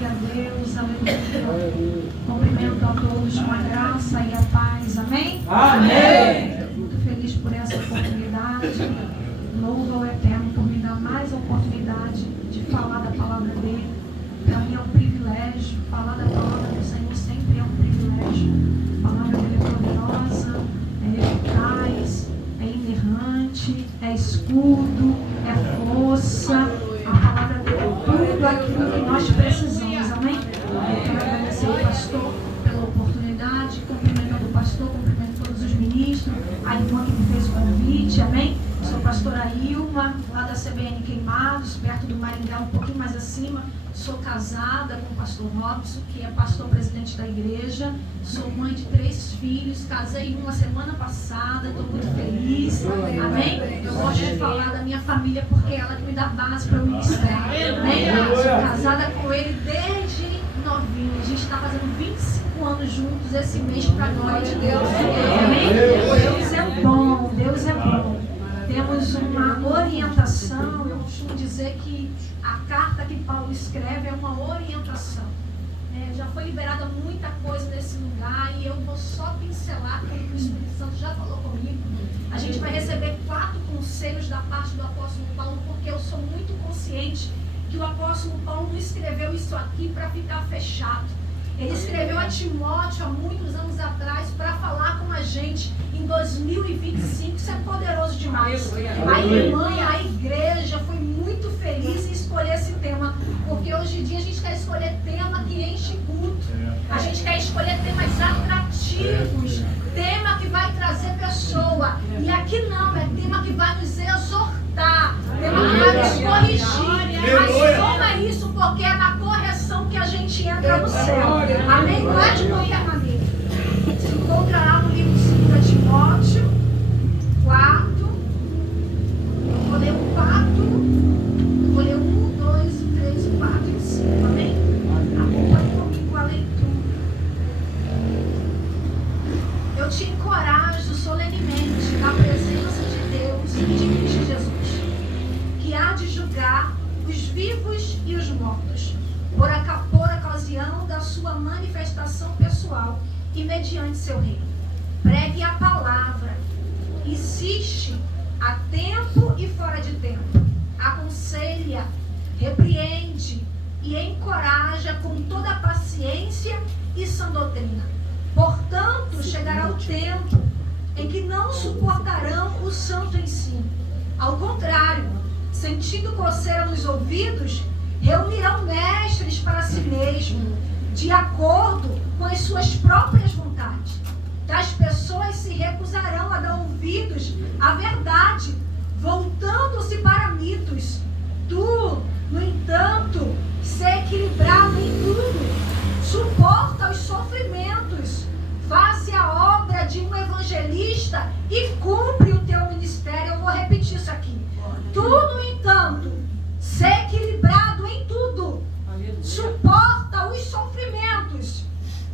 Glória a Deus, aleluia. Cumprimento a todos com a graça e a paz, amém? Amém. Muito feliz por essa oportunidade. Louvo ao Eterno por me dar mais a oportunidade de falar da palavra dele. Para mim é um privilégio. Falar da palavra do Senhor sempre é um privilégio. A palavra dele é poderosa, é eficaz, é inerrante, é escudo, é força. A palavra dele é tudo aquilo que nós precisamos, amém? Eu quero agradecer ao pastor pela oportunidade, cumprimentando o pastor, cumprimento todos os ministros, a irmã que me fez o convite, amém? Sou a pastora Ilma, lá da CBN Queimados, perto do Maringá, um pouquinho mais acima. Sou casada com o pastor Robson, que é pastor presidente da igreja. Sou mãe de 3 filhos, casei uma semana passada, estou muito feliz, amém? Eu gosto de falar da minha família porque é ela que me dá base para o ministério, amém? Sou casada com ele desde novinho, a gente está fazendo 25 anos juntos esse mês para a glória de Deus, amém? Deus é bom, Deus é bom. Temos uma orientação, eu costumo dizer que a carta que Paulo escreve é uma orientação. Já foi liberada muita coisa nesse lugar e eu vou só pincelar aquilo que o Espírito Santo já falou comigo. A gente vai receber 4 conselhos da parte do apóstolo Paulo, porque eu sou muito consciente que o apóstolo Paulo não escreveu isso aqui para ficar fechado. Ele escreveu a Timóteo há muitos anos atrás para falar com a gente em 2025. Isso é poderoso demais. A irmã, a igreja foi muito feliz em escolher esse tema, porque hoje em dia a gente quer escolher tema que enche culto. A gente quer escolher temas atrativos, tema que vai trazer pessoa. E aqui não, é tema que vai nos exortar, tema que vai nos corrigir. Mas toma isso, porque é na correção que a gente entra no céu. Amém? Não é de qualquer maneira. Se encontra lá no livro de 2 Timóteo 4. Eu vou ler o 4. Eu vou ler o 1, 2, 3, 4 e 5. Amém? Acompanhe comigo a leitura. Eu te encorajo solenemente na presença de Deus e de Cristo Jesus, que há de julgar os vivos e os mortos, por ocasião da sua manifestação pessoal e mediante seu reino. Pregue a palavra, insiste a tempo e fora de tempo, aconselha, repreende e encoraja com toda a paciência e sã doutrina. Portanto, chegará o tempo em que não suportarão o santo ensino. Ao contrário, sentindo coceira nos ouvidos, reunirão mestres para si mesmo, de acordo com as suas próprias vontades. Tais pessoas se recusarão a dar ouvidos à verdade, voltando-se para mitos. Tu, no entanto, se equilibrado em tudo, suporta os sofrimentos, faze a obra de um evangelista e cumpre o teu ministério. Eu vou repetir isso aqui. Tu, no entanto, se equilibrado em tudo, suporta os sofrimentos,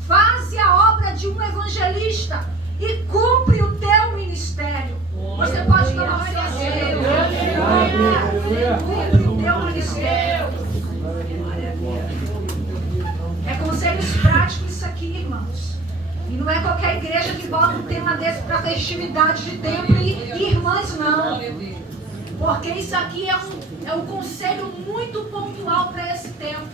faze a obra de um evangelista e cumpre o teu ministério. Você pode tomar o seu assento. Cumpre o teu ministério. É conselhos práticos isso aqui, irmãos. E não é qualquer igreja que bota um tema desse para festividade de templo e irmãs não. Porque isso aqui é um conselho muito pontual para esse tempo.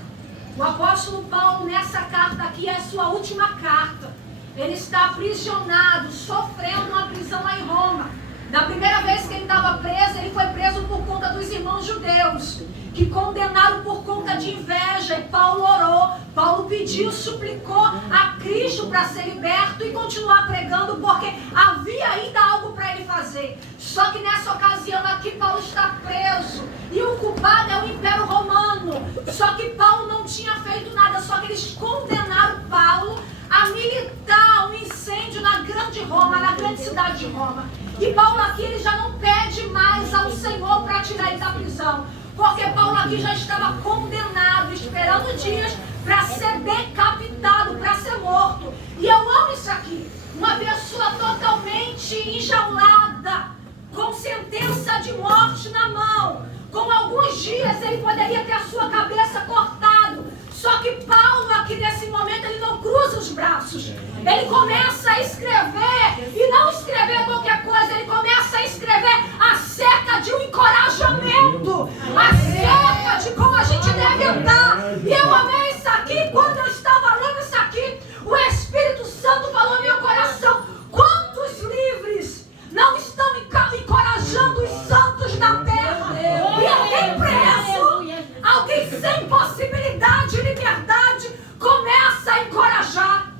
O apóstolo Paulo, nessa carta aqui, é a sua última carta. Ele está aprisionado, sofrendo uma prisão lá em Roma. Da primeira vez que ele estava preso, ele foi preso por conta dos irmãos judeus, que condenaram por conta de inveja. E Paulo orou, Paulo pediu, suplicou a Cristo para ser liberto e continuar pregando, porque havia ainda algo para ele fazer. Só que nessa ocasião aqui, Paulo está preso e o culpado é o Império Romano. Só que Paulo não tinha feito nada, só que eles condenaram Paulo a militar um incêndio na grande Roma, na grande cidade de Roma. E Paulo aqui ele já não pede mais ao Senhor para tirar ele da prisão, porque Paulo aqui já estava condenado, esperando dias para ser decapitado, para ser morto. E eu amo isso aqui. Uma pessoa totalmente enjaulada, com sentença de morte na mão. Com alguns dias ele poderia ter a sua cabeça cortada. Só que Paulo, aqui nesse momento, ele não cruza os braços. Ele começa a escrever, e não escrever qualquer coisa, ele começa a escrever acerca de um encorajamento, acerca de como a gente deve andar. E eu amei isso aqui, quando eu estava lendo isso aqui, o Espírito Santo falou no meu coração: quantos livres não estão encorajando os santos na terra? E alguém preso, alguém sem possibilidade de liberdade, começa a encorajar.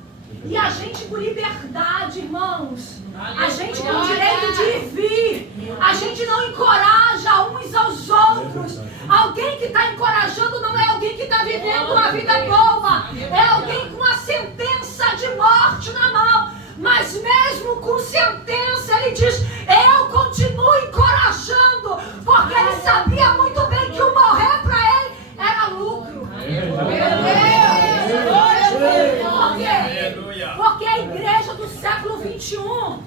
E a gente com liberdade, irmãos, a gente com o direito de ir vir, a gente não encoraja uns aos outros. Alguém que está encorajando não é alguém que está vivendo uma vida boa, é alguém com a sentença de morte na mão. Mas mesmo com sentença, ele diz: eu continuo encorajando, porque ele sabia muito bem que o morrer para ele era lucro. Por quê? Porque a igreja do século 21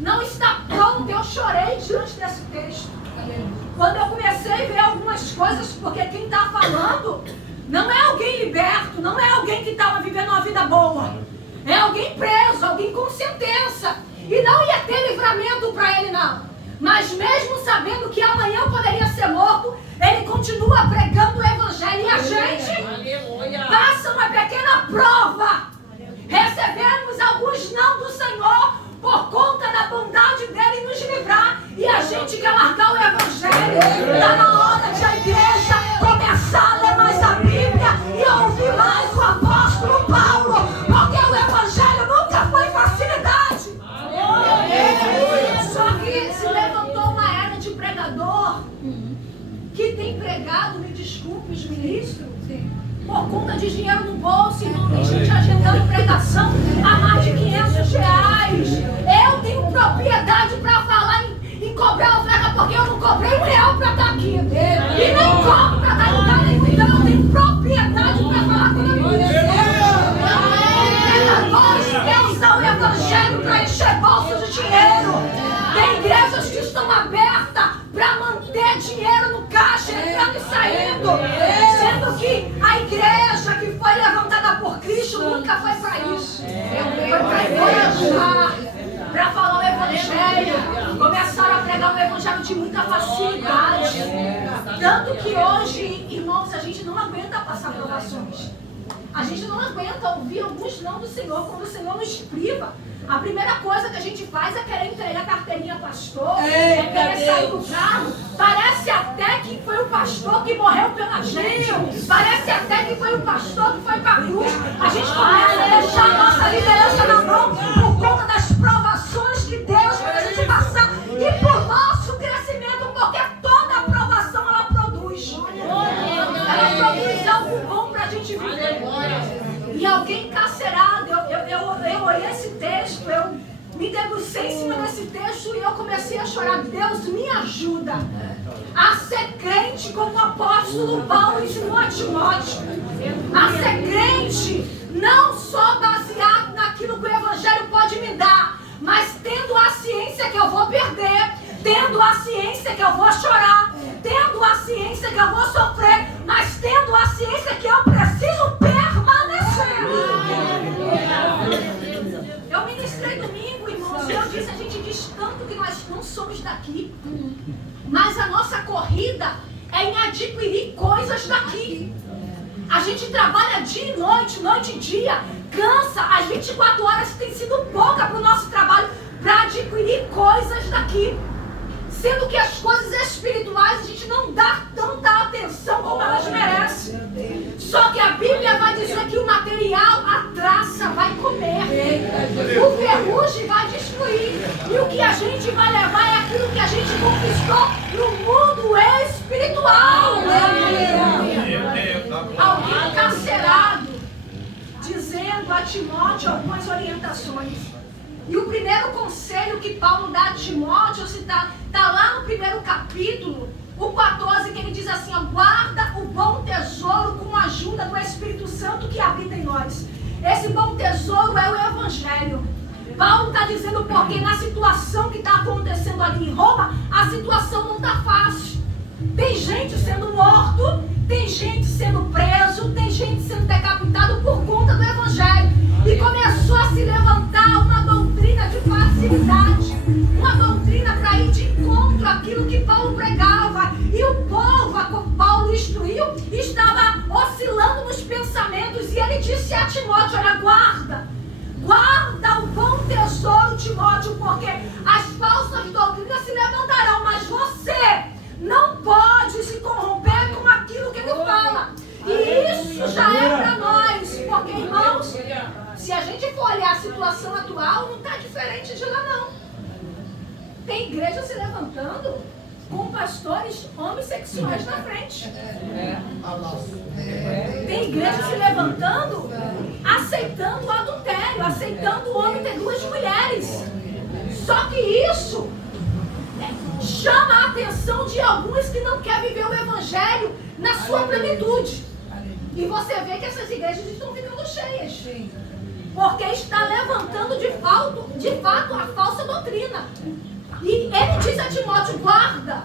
não está pronta. Eu chorei diante desse texto. Quando eu comecei a ver algumas coisas, porque quem está falando não é alguém liberto, não é alguém que estava vivendo uma vida boa. É alguém preso, alguém com sentença. E não ia ter livramento para ele, não. Mas mesmo sabendo que amanhã poderia ser morto, ele continua pregando o evangelho. E a gente passa uma pequena prova. Recebemos alguns não do Senhor por conta da bondade dele nos livrar. E a gente quer largar o evangelho. Está na hora de a igreja começar a ler mais a Bíblia e ouvir mais o apóstolo Paulo. Porque o evangelho nunca foi facilidade. Só que se levantou uma era de pregador que tem pregado, me desculpe os ministros, por conta de dinheiro no bolso, irmão. Tem gente agendando pregação a mais de R$500. Eu tenho propriedade para falar em cobrar oferta, porque eu não cobrei R$1 para estar aqui. E nem cobro para estar em lugar nenhum. Então eu tenho propriedade para falar quando eu me pregadores que usam o evangelho para encher bolsos de dinheiro. Tem igrejas que estão abertas para manter dinheiro no caixa, entrando e saindo. Sendo que a igreja que foi levantada por Cristo nunca foi para isso. Foi para encorajar, para falar o evangelho. Começaram a pregar o evangelho de muita facilidade. Tanto que hoje, irmãos, a gente não aguenta passar provações. A gente não aguenta ouvir alguns não do Senhor quando o Senhor nos priva. A primeira coisa que a gente faz é querer entregar a carteirinha pastor, é querer sair do carro. Parece até que foi o pastor que morreu pela gente. Parece até que foi o pastor que foi para a cruz. A gente começa a deixar a nossa liderança na mão por conta das provações que Deus faz a gente passar e por nosso crescimento, porque toda aprovação ela produz. Ela produz algo bom para a gente viver. E alguém encarcerado, eu olhei esse texto, eu me debrucei em cima desse texto e eu comecei a chorar. Deus, me ajuda a ser crente como o apóstolo Paulo ensinou a Timóteo. A ser crente não só baseado naquilo que o evangelho pode me dar, mas tendo a ciência que eu vou perder, tendo a ciência que eu vou chorar, tendo a ciência que eu vou sofrer, mas tendo a ciência que eu preciso permanecer. Eu ministrei domingo, irmãos, e eu disse: a gente diz tanto que nós não somos daqui, mas a nossa corrida é em adquirir coisas daqui. A gente trabalha dia e noite, noite e dia, cansa. As 24 horas tem sido pouca para o nosso trabalho, para adquirir coisas daqui. Sendo que as coisas espirituais a gente não dá tanta atenção como elas merecem. Só que a Bíblia vai dizer que o material, a traça vai comer, o ferrugem vai destruir, e o que a gente vai levar é aquilo que a gente conquistou no mundo espiritual. Alguém encarcerado dizendo a Timóteo algumas orientações. E o primeiro conselho que Paulo dá a Timóteo está lá no primeiro capítulo, o 14, que ele diz assim: guarda o bom tesouro com a ajuda do Espírito Santo que habita em nós. Esse bom tesouro é o Evangelho. Paulo está dizendo porque na situação que está acontecendo ali em Roma, a situação não está fácil. Tem gente sendo morto, Tem gente sendo preso, tem gente sendo decapitado por conta do Evangelho. E começou a se levantar uma doutrina de passividade, uma doutrina para ir de encontro àquilo que Paulo pregava. E o povo, a qual Paulo instruiu, estava oscilando nos pensamentos. E ele disse a Timóteo: olha, guarda o bom tesouro, Timóteo, porque as falsas doutrinas se levantarão, mas você não pode se corromper com aquilo que ele fala. E isso já é para nós, porque, irmãos, se a gente for olhar a situação atual, não está diferente de lá, não. Tem igreja se levantando com pastores homossexuais na frente. Tem igreja se levantando, aceitando o adultério, aceitando o homem ter 2 mulheres. Só que isso chama a atenção de alguns que não querem viver o Evangelho na sua plenitude. E você vê que essas igrejas estão ficando cheias. Porque está levantando de fato a falsa doutrina. E ele diz a Timóteo: guarda,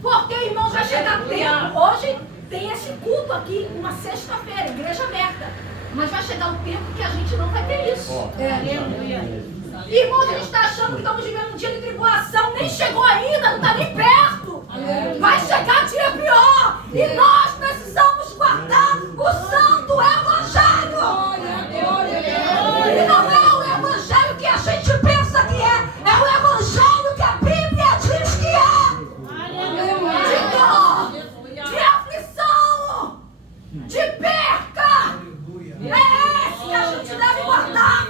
porque, irmãos, vai chegar tempo. Hoje tem esse culto aqui, uma sexta-feira, igreja aberta. Mas vai chegar um tempo que a gente não vai ter isso. Irmãos, a gente está achando que estamos vivendo um dia de tribulação. Nem chegou ainda, não está nem perto. Vai chegar dia pior. E nós precisamos guardar o santo Evangelho. E não é o Evangelho que a gente pensa que é o Evangelho que a Bíblia diz que é. De dor, de aflição, de perca. É esse que a gente deve guardar.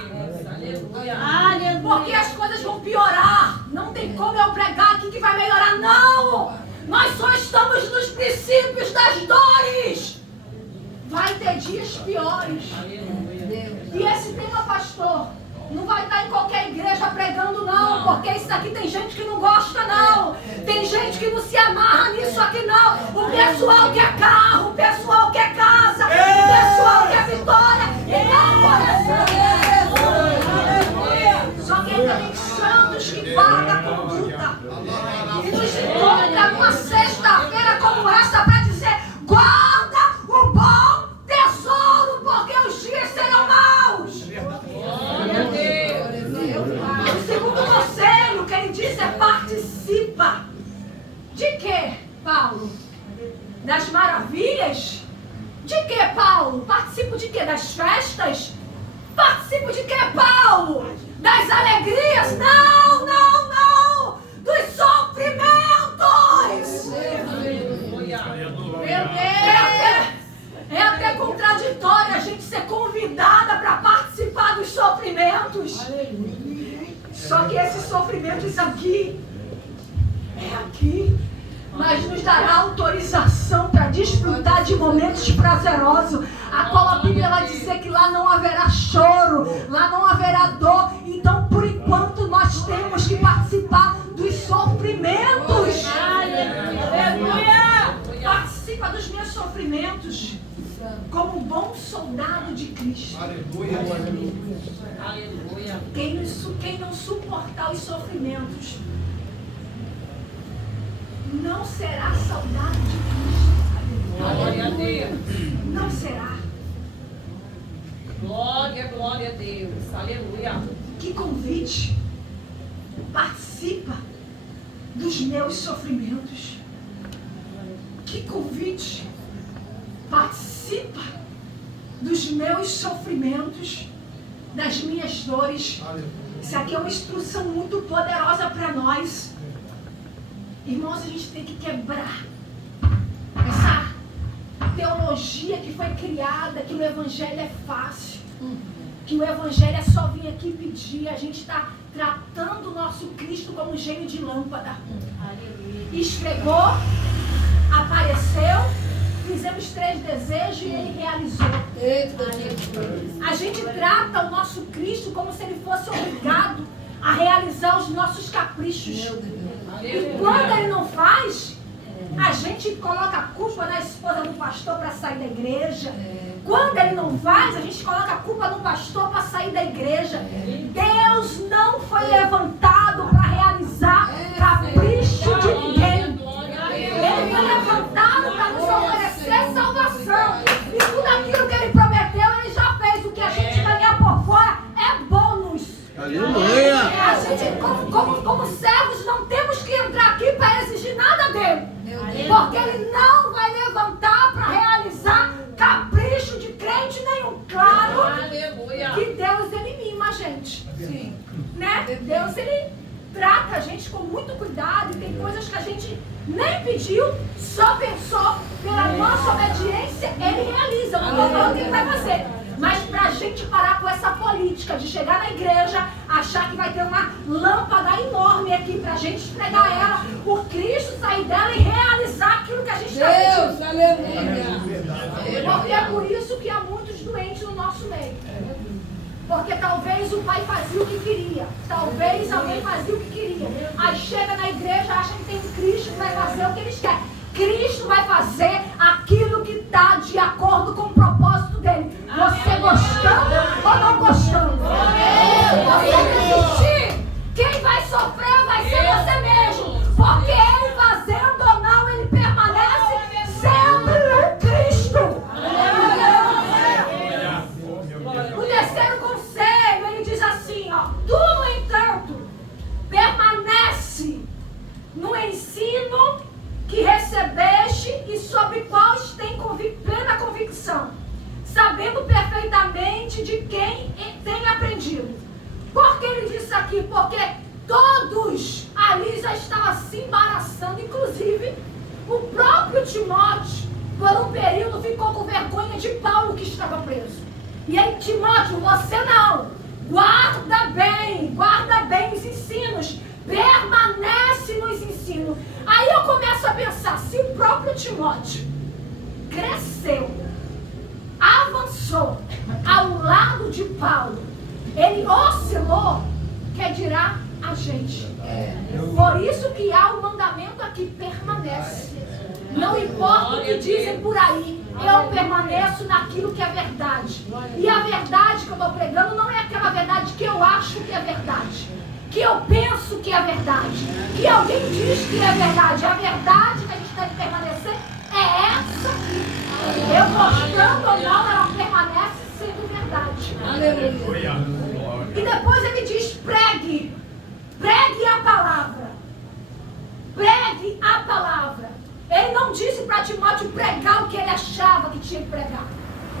Porque as coisas vão piorar. Não tem como eu pregar aqui que vai melhorar, não. Nós só estamos nos princípios das dores. Vai ter dias piores. E esse tema, pastor, não vai estar em qualquer igreja pregando, não. Porque isso aqui tem gente que não gosta, não. Tem gente que não se amarra nisso aqui, não. O pessoal quer carro, o pessoal quer casa, o pessoal quer vitória. E não por só que ainda tem santos que guardam a conduta. E nos encontra numa sexta-feira como essa para dizer: guarda o bom tesouro, porque os dias serão maus. O segundo conselho que ele diz é: participa. De quê, Paulo? Das maravilhas? De quê, Paulo? Participo de quê? Das festas? Participo de quê, Paulo? Das alegrias? Não, não, não! Dos sofrimentos! Meu Deus! É até contraditório a gente ser convidada para participar dos sofrimentos. Só que esses sofrimentos aqui, mas nos dará autorização para desfrutar de momentos prazerosos, a qual a Bíblia vai dizer que lá não haverá choro, lá não haverá dor. Então, por enquanto, nós temos que participar dos sofrimentos. Aleluia! Participa dos meus sofrimentos como um bom soldado de Cristo. Aleluia! Quem não suportar os sofrimentos não será soldado de Cristo. Glória a Deus. Não será. Glória a Deus. Aleluia. Que convite. Participa dos meus sofrimentos. Que convite. Participa dos meus sofrimentos, das minhas dores. Isso aqui é uma instrução muito poderosa para nós. Irmãos, a gente tem que quebrar essa teologia que foi criada, que o Evangelho é fácil, que o Evangelho é só vir aqui pedir. A gente está tratando o nosso Cristo como um gênio de lâmpada. Esfregou, apareceu, fizemos 3 desejos e ele realizou. A gente trata o nosso Cristo como se ele fosse obrigado a realizar os nossos caprichos. E quando ele não faz, a gente coloca a culpa na esposa do pastor para sair da igreja. Quando ele não faz, a gente coloca a culpa no pastor para sair da igreja. Deus não foi levantado para realizar capricho de ninguém. Ele foi levantado para nos oferecer salvação. que Deus, ele mima a gente. Sim. Né? Deus, ele trata a gente com muito cuidado e tem coisas que a gente nem pediu, só pensou, pela nossa obediência, ele realiza. Não estou falando que ele vai fazer. Mas para a gente parar com essa política de chegar na igreja, achar que vai ter uma lâmpada enorme aqui para a gente esfregar ela, por Cristo sair dela e realizar aquilo que a gente está pedindo. Porque é por isso que há muitos doentes no nosso meio. Porque talvez o pai fazia o que queria, talvez a mãe fazia o que queria. Aí chega na igreja, acha que tem um Cristo que vai fazer o que eles querem. Cristo vai fazer aquilo que está de acordo com o propósito dele. Você gostando ou não gostando? Se você desistir, quem vai sofrer vai ser você mesmo. Porque ele fazendo ou não, ele permanece sempre no Cristo. O terceiro conselho, ele diz assim, ó: tu, no entanto, permanece no ensino que recebeste e sobre quais tem plena convicção, sabendo perfeitamente de quem tem aprendido. Por que ele disse aqui? Porque todos ali já estavam se embaraçando, inclusive o próprio Timóteo, por um período ficou com vergonha de Paulo que estava preso. E aí, Timóteo, você não, guarda bem os ensinos, permanece nos ensinos. Aí eu começo a pensar, se o próprio Timóteo cresceu, avançou ao lado de Paulo, ele oscilou, que dirá a gente. Por isso que há o mandamento aqui, permanece. Não importa o que dizem por aí, eu permaneço naquilo que é verdade. E a verdade que eu estou pregando não é aquela verdade que eu acho que é verdade, que eu penso que é verdade, que alguém diz que é verdade. A verdade que a gente deve permanecer é essa aqui. Eu gostando ou não, ela permanece sendo verdade. Aleluia. E depois ele diz: pregue a palavra. Pregue a palavra. Ele não disse para Timóteo pregar o que ele achava que tinha que pregar.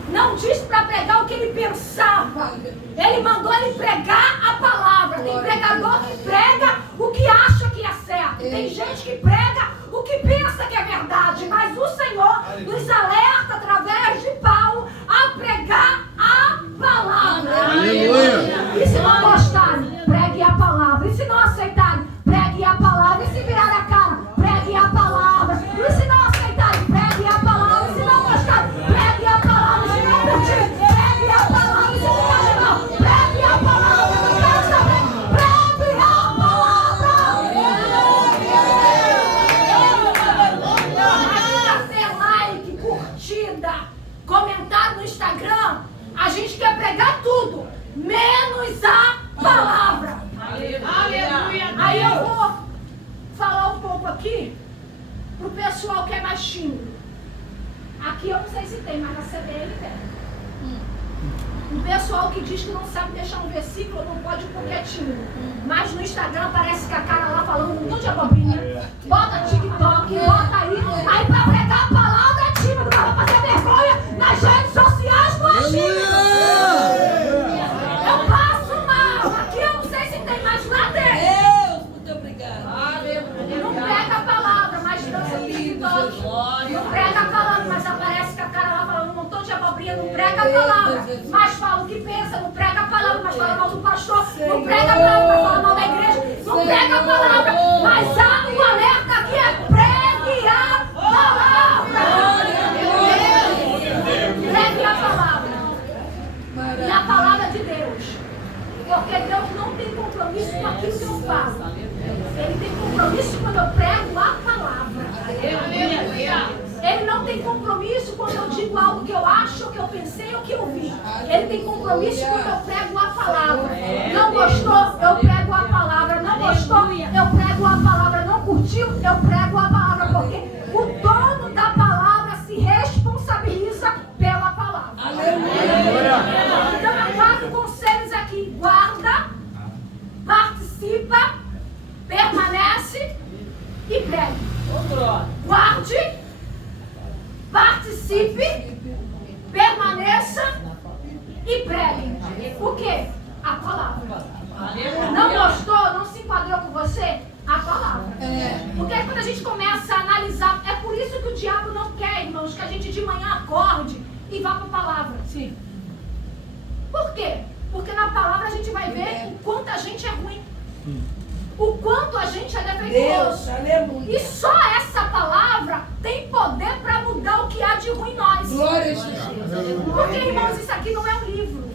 Não disse para pregar o que ele pensava. Ele mandou ele pregar a palavra. Tem pregador que prega o que acha que é certo. Tem gente que prega o que pensa que é verdade. Mas o Senhor nos alerta através de Paulo a pregar a palavra. Aleluia. E se não gostarem, pregue a palavra. E se não aceitarem, pregue a palavra. E se virar a cara, pregue a palavra. E se não aceitarem, pregue a palavra. E se não gostarem, pregue a palavra. Se não curtirem, pregue a palavra. E se não gostarem, pregue a palavra. Eu não quero saber. Pregue a palavra. Para ter like, curtida, comentário no Instagram, a gente quer pregar tudo, menos a palavra. Aleluia. Aí eu vou falar um pouco aqui pro pessoal que é mais tímido. Aqui eu não sei se tem, mas na CBN tem. O pessoal que diz que não sabe deixar um versículo, não pode porque é tímido. Mas no Instagram aparece com a cara lá falando um monte de abobrinha. Bota TikTok, bota aí pra pregar a palavra é tímido, pra fazer vergonha nas redes sociais não é tímido. Eu passo mal. Aqui eu não sei se tem, mas lá tem. Muito obrigada. Não prega a palavra, mas dança TikTok. Não prega a palavra, mas aparece com a cara lá falando um montão de abobrinha. Não prega a palavra, mas fala o que pensa. Não prega a palavra, mas fala mal do pastor. Não prega a palavra, mas fala mal da igreja. Não prega a palavra, mas há um alerta aqui, é pregue a palavra. Pregue a palavra. E a palavra de Deus. Porque Deus não tem compromisso com aquilo que eu faço. Ele tem compromisso quando eu prego a palavra. Ele não tem compromisso quando eu digo algo que eu acho, ou que eu pensei, ou que eu vi. Ele tem compromisso quando eu prego a palavra. Não gostou? Eu prego a palavra. Não gostou? Eu prego a palavra. Não curtiu? Eu prego a palavra. Porque o dono da palavra se responsabiliza pela palavra. Então, há 4 conselhos aqui. Guarda, participa, permanece e pregue. Guarde, participe, permaneça e pregue. O quê? A palavra. Aleluia. Não gostou? Não se enquadrou com você? A palavra. Porque aí quando a gente começa a analisar, é por isso que o diabo não quer, irmãos, que a gente de manhã acorde e vá para a palavra. Sim. Por quê? Porque na palavra a gente vai ver o quanto a gente é ruim. O quanto a gente é defeituoso. Deus, aleluia. E só essa palavra tem poder para mudar o que há de ruim em nós. Glória a Jesus. Porque, irmãos, isso aqui não é um livro.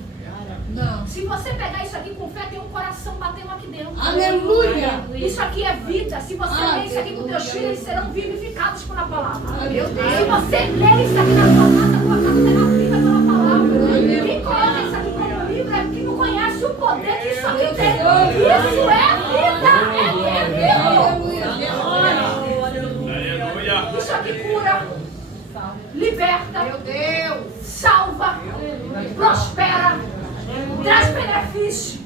Não. Se você pegar isso aqui com fé, tem um coração batendo aqui dentro. Aleluia. Isso aqui é vida. Se você ler isso aqui com teus filhos, eles serão vivificados pela palavra. Meu Deus. Se você ler isso aqui na sua casa será vida pela palavra. Quem coloca isso aqui como livro é porque não conhece o poder que isso aqui tem. Isso é vida. É vida. Aleluia. Isso aqui cura, liberta, Meu Deus. salva, prospera, traz benefício,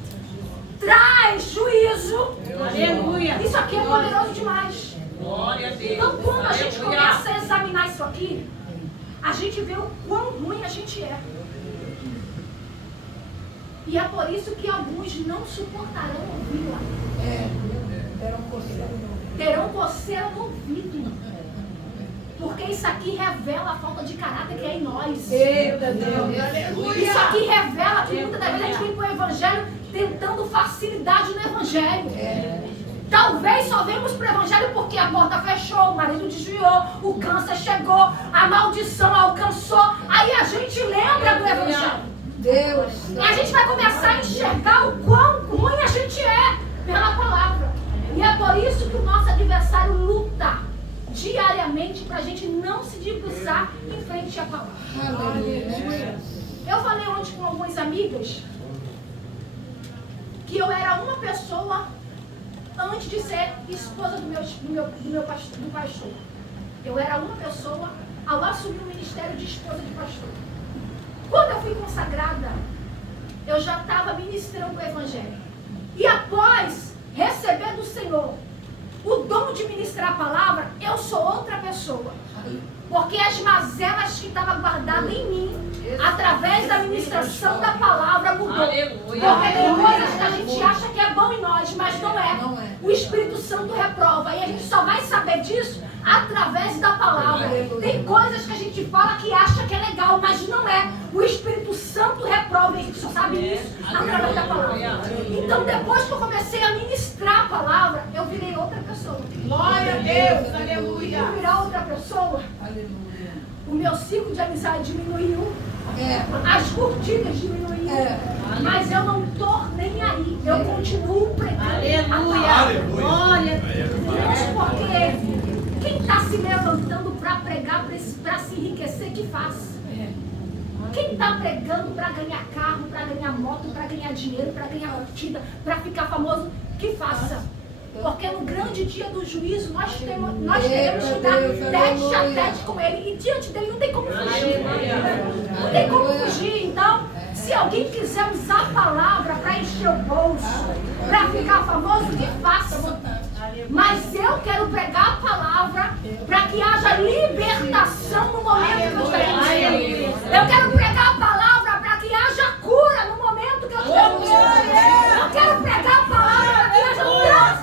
traz juízo. Aleluia. Isso aqui é poderoso demais. Glória a Deus. Então, quando a gente Aleluia. começa a examinar isso aqui, a gente vê o quão ruim a gente é. E é por isso que alguns não suportarão ouvi-la. Terão coceira no ouvido. Porque isso aqui revela a falta de caráter que é em nós. Eita Deus. Isso aqui revela que muitas das vezes a gente vem para o Evangelho tentando facilidade no Evangelho. Talvez só vemos para o Evangelho porque a porta fechou, o marido desviou, o câncer chegou, a maldição alcançou. Aí a gente lembra do Evangelho. Deus. E a gente vai começar a enxergar o quão ruim a gente é pela palavra. E é por isso que o nosso adversário luta diariamente para a gente não se debruçar em frente à palavra. Aleluia. Eu falei ontem com algumas amigas que eu era uma pessoa antes de ser esposa do pastor. Eu era uma pessoa ao assumir o ministério de esposa de pastor. Quando eu fui consagrada, eu já estava ministrando o Evangelho. E após receber do Senhor o dom de ministrar a palavra, eu sou outra pessoa. Porque as mazelas que estavam guardadas em mim, através da ministração da palavra, mudou. Aleluia. Porque tem coisas que a gente acha que é bom em nós, mas não é. O Espírito Santo reprova. E a gente só vai saber disso através da palavra. Tem coisas que a gente fala que acha que é legal, mas não é. O Espírito Santo reprova. E a gente só sabe isso através da palavra. Então, depois que eu comecei a ministrar a palavra, eu virei outra pessoa. Glória a Deus. Aleluia. Eu virar outra pessoa. O meu ciclo de amizade diminuiu. As curtidas diminuíram. Mas eu não estou nem aí. Eu continuo pregando. Aleluia. Glória. Porque quem está se levantando para pregar, para se enriquecer, que faz? Quem está pregando para ganhar carro, para ganhar moto, para ganhar dinheiro, para ganhar curtida, para ficar famoso, que faça? Porque no grande dia do juízo nós teremos que estar tete a tete com ele. E diante dele não tem como fugir. Não tem como fugir. Então, se alguém quiser usar a palavra para encher o bolso, para ficar famoso, que faça. Mas eu quero pregar a palavra para que haja libertação no momento que eu estiver. Eu quero pregar a palavra para que haja cura no momento que eu estiver. Eu quero pregar a palavra para que haja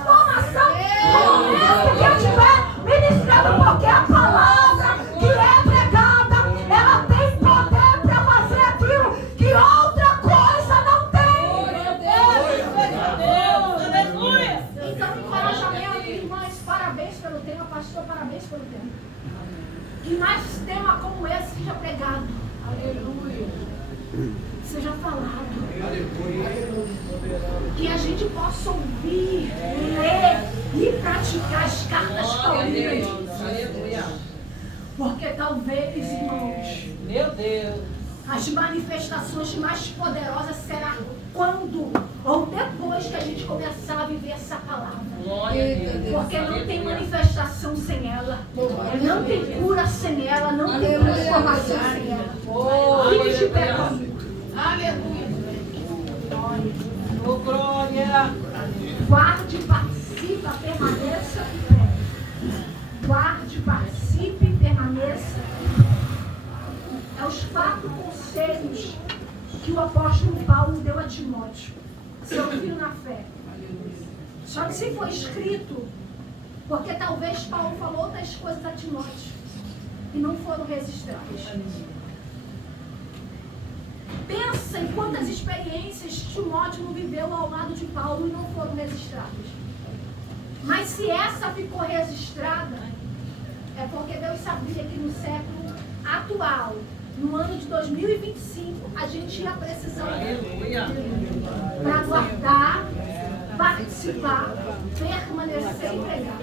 transformação no momento que eu estiver ministrando, porque a palavra que é pregada, ela tem poder para fazer aquilo que outra coisa não tem. Então, encorajamento, irmãs, parabéns pelo tema, pastor, parabéns pelo tema. Que mais tema como esse seja pregado. Aleluia. Seja falado. Que a gente possa ouvir, ler e praticar as cartas paulinas. Porque talvez, irmãos, Meu Deus. as manifestações mais poderosas serão quando ou depois que a gente começar a viver essa palavra. Glória a Deus. Porque não tem manifestação sem ela. Não tem cura sem ela. Não tem transformação sem ela. Filhos de pecado. Aleluia. Oh, glória. Guarde, participe, permaneça e pregue. Guarde, participe, permaneça. É os 4 conselhos que o apóstolo Paulo deu a Timóteo, seu filho na fé. Só que se foi escrito, porque talvez Paulo falou outras coisas a Timóteo e não foram registradas. Pensa em quantas experiências Timóteo não viveu ao lado de Paulo e não foram registradas. Mas se essa ficou registrada, é porque Deus sabia que no século atual, no ano de 2025, a gente ia precisar para guardar, participar, permanecer e pregar.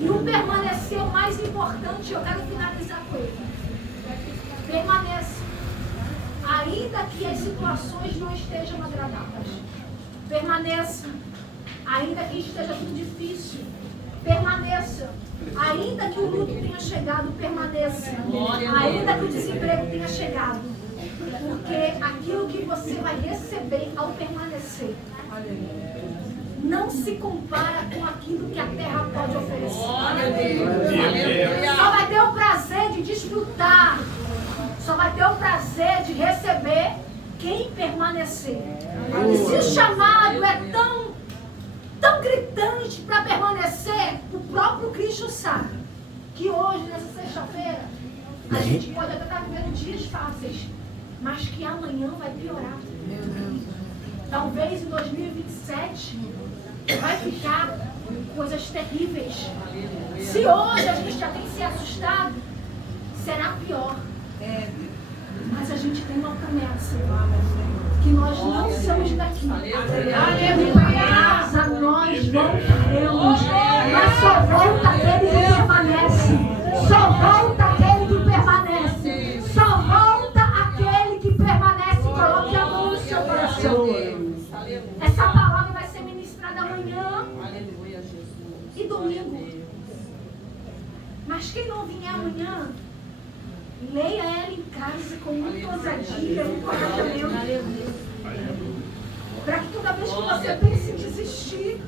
E o permanecer, o mais importante, eu quero finalizar com ele. Permaneça. Ainda que as situações não estejam agradáveis. Permaneça. Ainda que esteja tudo difícil. Permaneça. Ainda que o luto tenha chegado, permaneça. Ainda que o desemprego tenha chegado. Porque aquilo que você vai receber ao permanecer não se compara com aquilo que a terra pode oferecer. Só vai ter o prazer de desfrutar. Só vai ter o prazer de receber quem permanecer. E se o chamado é tão gritante para permanecer, o próprio Cristo sabe que hoje, nessa sexta-feira, a gente pode até estar vivendo dias fáceis, mas que amanhã vai piorar. Talvez em 2027 vai ficar coisas terríveis. Se hoje a gente já tem se assustado, será pior. Mas a gente tem uma promessa, que nós não somos daqui. Para casa nós voltaremos, mas só volta aquele que permanece. Só volta aquele que permanece. Só volta aquele que permanece. Coloque a mão no seu coração. Essa palavra vai ser ministrada amanhã e domingo. Mas quem não vier amanhã, leia ela em casa com muita ousadia, com encorajamento. Para que toda vez que você pense em desistir,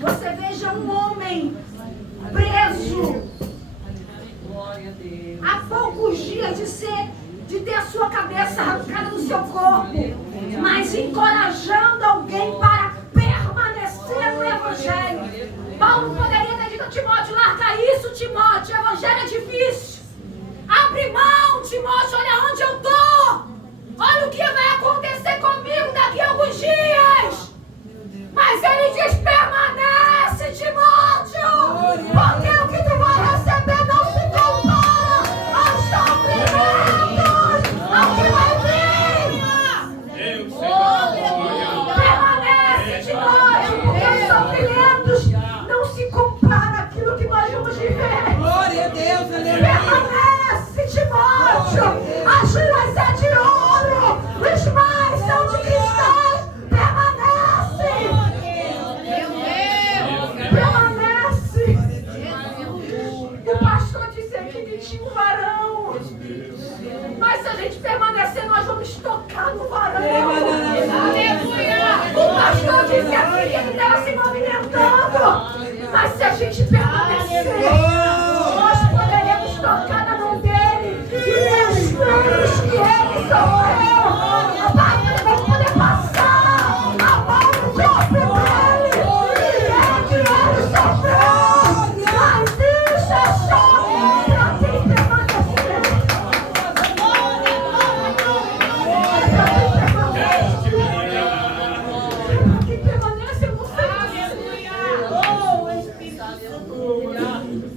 você veja um homem preso há poucos dias de ter a sua cabeça arrancada do seu corpo, mas encorajando alguém para permanecer no Evangelho. Paulo poderia ter dito a Timóteo: larga isso, Timóteo, o Evangelho é difícil. Abre mão, Timóteo, olha onde eu estou. Olha o que vai acontecer comigo daqui a alguns dias. Mas ele diz: permanece, Timóteo, porque o que tu vai receber não se compara aos sofrimentos, ao que vai vir. Permanece, Timóteo, porque os sofrimentos não se comparam àquilo que nós vamos viver. Glória a Deus, aleluia. Permanece, Timóteo. As ruas é de ouro, os mares são de cristais. Permanece. Permanece. O pastor disse aqui que tinha um varão. Mas se a gente permanecer, nós vamos tocar no varão. Aleluia. O pastor disse aqui que ele estava se movimentando. Mas se a gente permanecer, nós poderemos tocar na mão dele e ver os danos que ele sofreu. Ele vai poder passar a mão no corpo dele e ver que ele sofreu. Mas isso é só para quem permanecer. Para quem permanece, eu não sei.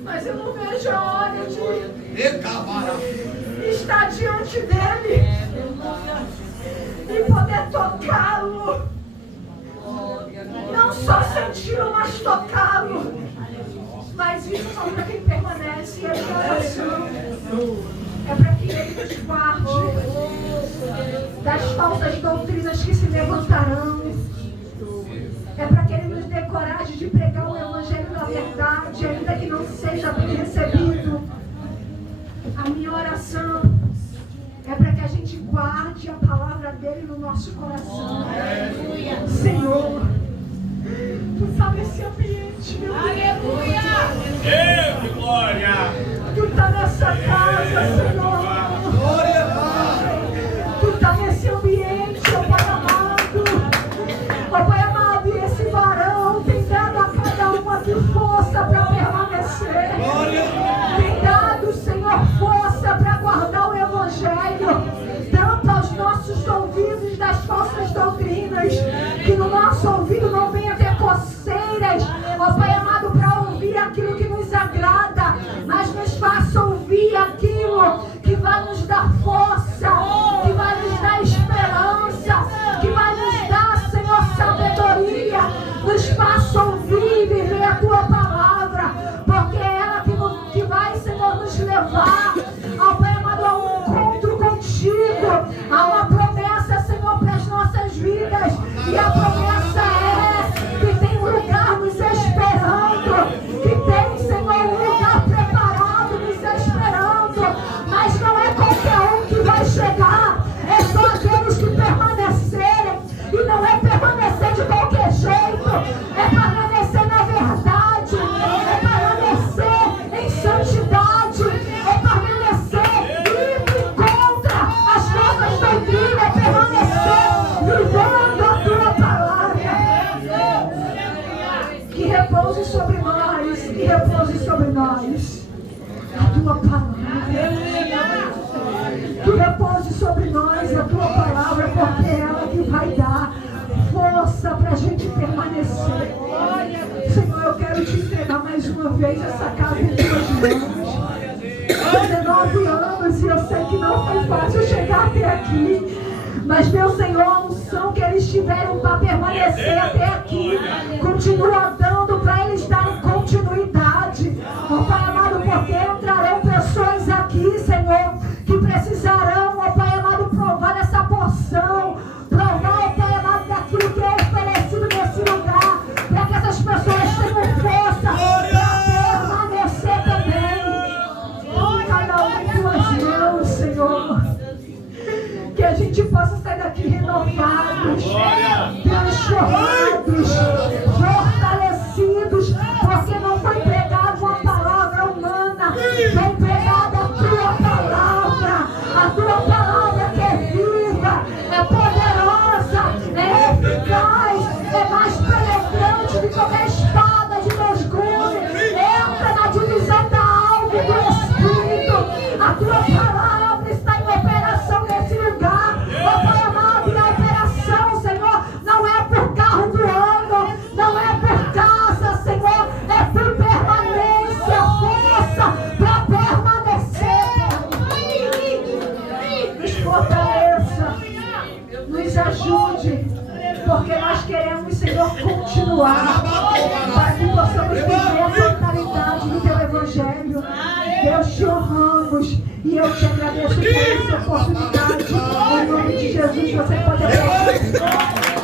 Mas eu não vejo a hora de estar diante dele e poder tocá-lo. Não só senti-lo, mas tocá-lo. Mas isso só para quem permanece. E a minha oração é para que ele nos guarde das falsas doutrinas que se levantarão. É para que ele nos dê coragem de pregar o Evangelho da verdade, ainda que não seja bem recebido. A minha oração é para que a gente guarde a palavra dele no nosso coração. Aleluia. Senhor, tu sabe esse ambiente, meu Deus. Aleluia. Deus, glória. Tu está nessa casa, Senhor. Glória. Tu está nesse E a promessa é que tem um lugar nos esperando, que tem, Senhor, um lugar preparado nos esperando. Mas não é qualquer um que vai chegar, é só aqueles que permanecerem. E não é permanecer de qualquer jeito, é permanecer na verdade, é permanecer em santidade, é permanecer indo contra as nossas doutrinas, é permanecer vivendo a tua palavra. Que repouse sobre nós, que repouse sobre nós a tua palavra. Que repouse sobre nós a tua palavra, porque é ela que vai dar força para a gente permanecer. Senhor, eu quero te entregar mais uma vez essa casa em tuas mãos. 19 anos e eu sei que não foi fácil chegar até aqui. Mas, meu Senhor, a unção que eles tiveram para permanecer até aqui, continua dando para eles darem continuidade. Ó Pai amado, porque entrarão pessoas aqui, Senhor, que precisarão, ó Pai amado, provar dessa porção, provar, ó Pai amado, daquilo que é oferecido nesse lugar, para que essas pessoas tenham força para permanecer também. Cada um em tuas mãos, Senhor. Que a gente possa sair daqui renovados, transformados, fortalecidos, porque não foi pregada uma palavra humana, foi pregada a tua palavra que é viva, é poderosa, é eficaz, é mais penetrante do que qualquer espada de 2 gumes, entra na divisão da alma e do espírito. A tua palavra está em operação nesse lugar, ó Pai amado, e a operação, Senhor, não é por carro do ano, não é por casa, Senhor, é por permanência, força para permanecer. Nos fortaleça, nos ajude, porque nós queremos, Senhor, continuar, para que possamos viver a totalidade do teu evangelho. Deus, te honramos e eu te agradeço por essa oportunidade. Em nome de Jesus, você pode aplaudir.